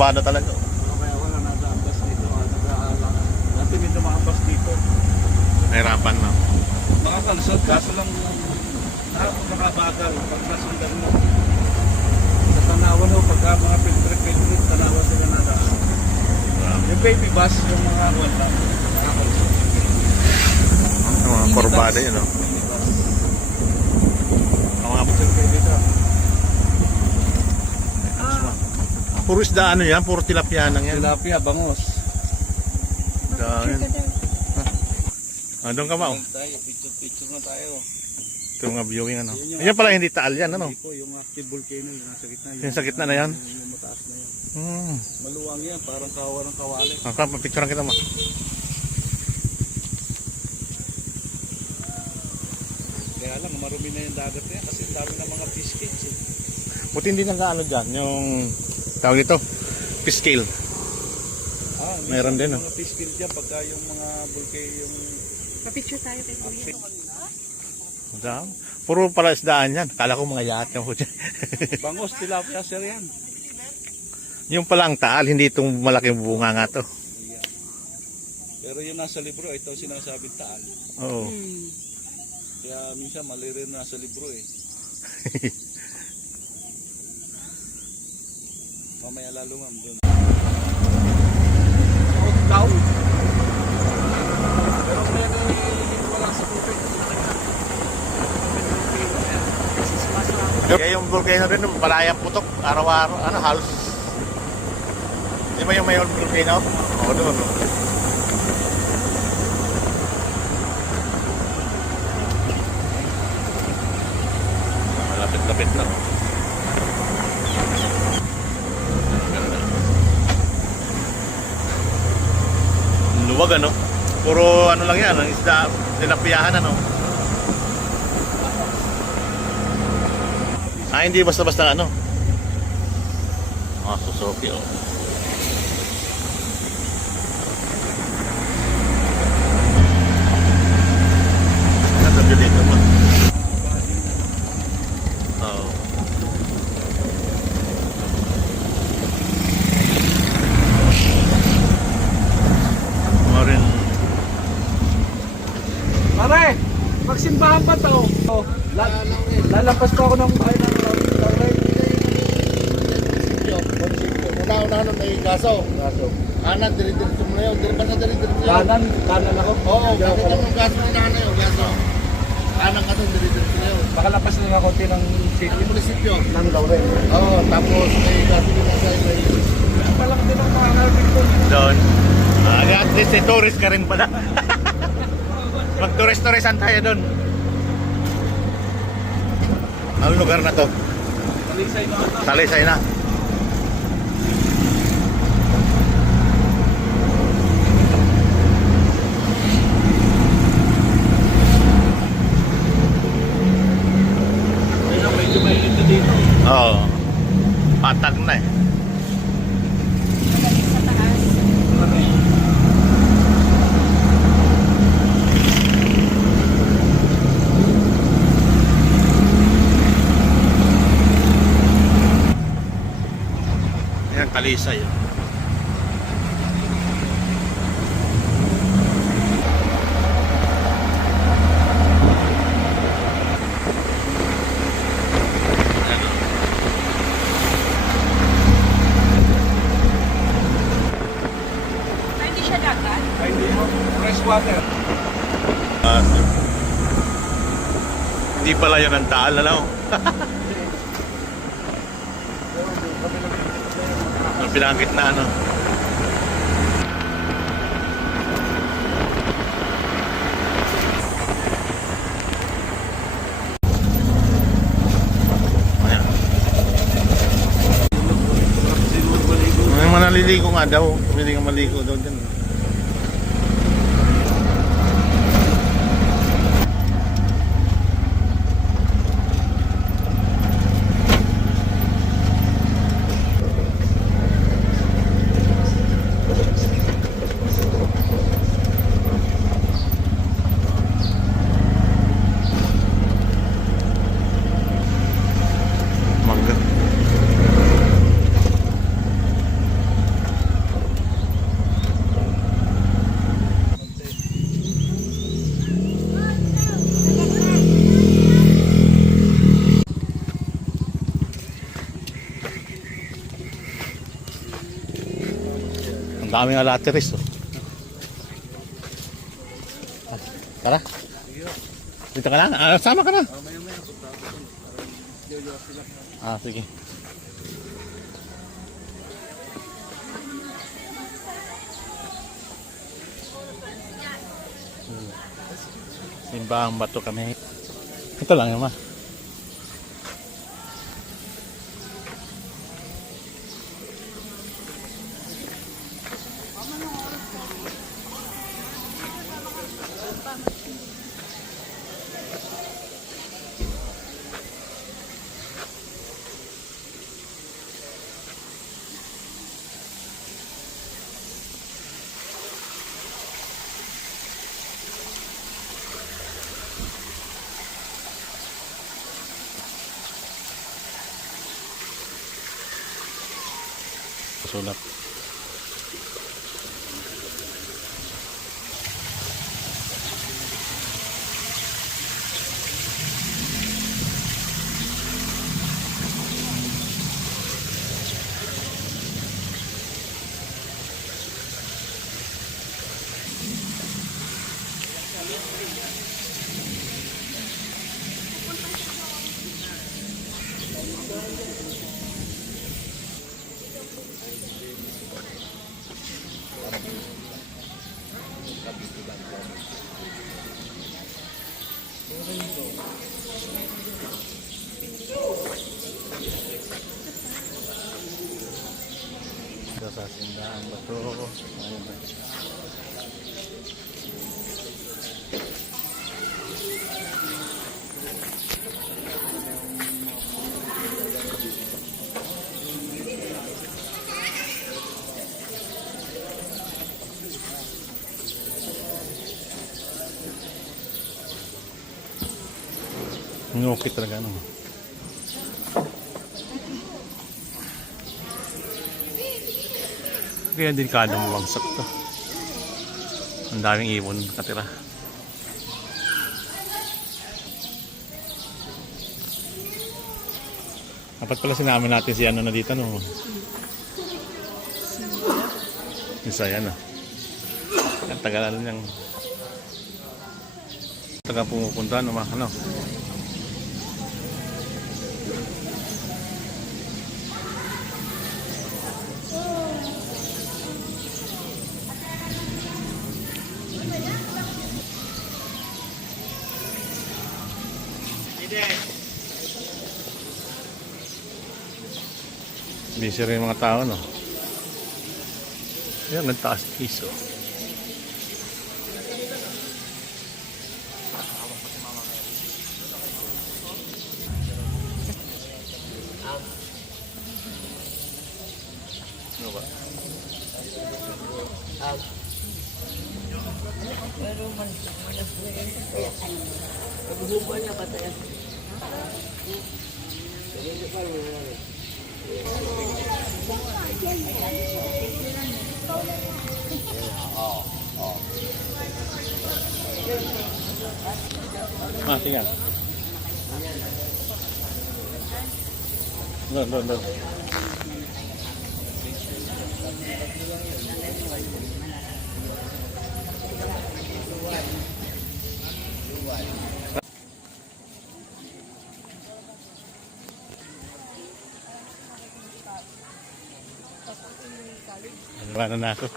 kurbada talaga. Kaya wala nag-aambas dito. Nag-aalang. Dati may dumaambas dito. Nahirapan na. Mga kalusot, kaso lang nakabagal. Pag nasundan mo. Sa tanawan ho, pagka mga piltrik, tanawan sila nadaan. Yung baby bus, yung mga wala. Nakakalusot. Ang mga kurbada yun, no? Ang mga dito. puro isda ano yan, puro tilapia lang yan. Tilapia, bangus. Dahil. Doon ka Mau. Tayo, picture na tayo. Ito yung viewing ano. Yan pala hindi taal yan ano. Hindi po, yung active volcano yung nasa gitna. Yung sa gitna na yan. Yung mataas na yan. Maluwang yan, parang kawa ng kawali. Ang picturean kita Ma. Kaya lang, marumi na yung dagat na yan kasi dami ng mga fish cage eh. Buti hindi nang ano dyan, yung tawag dito, fish scale. Meron din mga fish cage dyan pagka yung mga volcano yung... Pa-picture tayo kay Kuya. Puro pala isdaan yan. Kala ko mga yacht yung hudyan. Bangus, tilapia sir yan. Yung pala ang taal, hindi itong malaking bunga nga to. Yeah. Pero yung nasa libro, ito sinasabing taal. Oo. Kaya minsan mali rin nasa libro eh. Mamaya lalo ma'am doon. Down. Pero wala sa tubig. Kaya yung volcano rin, palayang putok, araw-araw, ano, halos. Di ba yung may volcano? Oo, doon. Malapit-lapit na. Luwag ano? Puro ano lang yan, ang isda, tilapiyahan ano? Hindi basta-basta ano? Susopi oh. Nagagyo dito mo. Oo. Marin. Pare, magsimbahan pa to. Lalampas pa ako ng bahay ng Una-una nun may gaso. Kanan, diri-diretso mo na yun. Diri ba na diri-diretso yun? Kanan ako. Oo, bakit yung gaso ni nanay yun, gaso. Kanan ka dun, diri-diretso na yun. Makalapas na ng konti ng city. Ang munisipyo. Ng Laurel. Oo, tapos may gaso ni nanay. Palaki din ang mga nalapit ko. Doon. At least tourist ka rin pala. Mag-tourist-touristan tayo doon. Ang lugar na to? Talisay na ata. Talisay na. Medyo mainit na dito. Oo. Patag na eh. Magaling sa taas. Ayan, Talisay. Hindi siya dagat. Ay, hindi mo. Fresh water. Hindi pala yun ang taal, ano? Ang pinakit na ano. Ayan. May manaliligo nga daw. Pwede ka maligo daw dyan. Mangga. Ang daming alateris, oh. Tara. Dito ka na? Sama ka na. Sige. Simbahang bato kami. Ito lang naman. Sulat. Ito sa Sindahang Bato. Ayun ba? Ngukit talaga, no? Kaya delikado mawagsak to. Ang daming ibon katira. Dapat pala sinamin natin si ano na dito, no? Isa yan, no? Ang tagalan niyang taga pumupunta, no? Ano? Busy rin yung mga tao, no? Ayan, nagtaas piso. Ano ba? Tingnan. Doon. Ano na ako?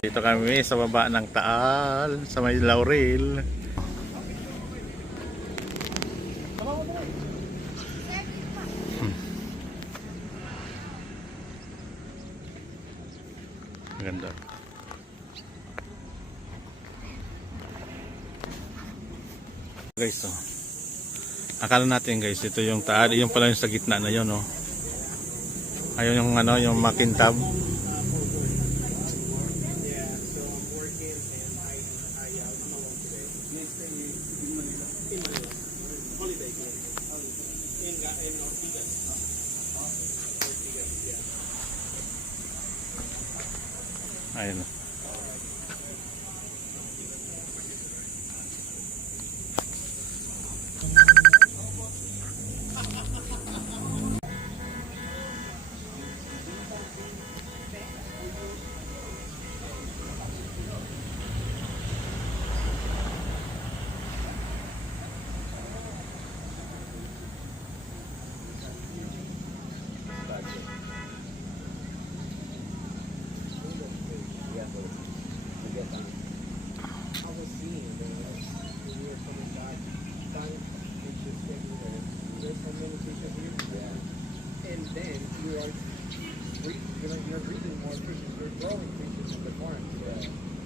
Dito kami sa baba ng Taal, sa may Laurel. Ganda. Guys, oh. Akala natin guys, ito yung Taal, yung pala yung sa gitna na yun, oh. Ayun yung ano, yung Makintab. Ayun.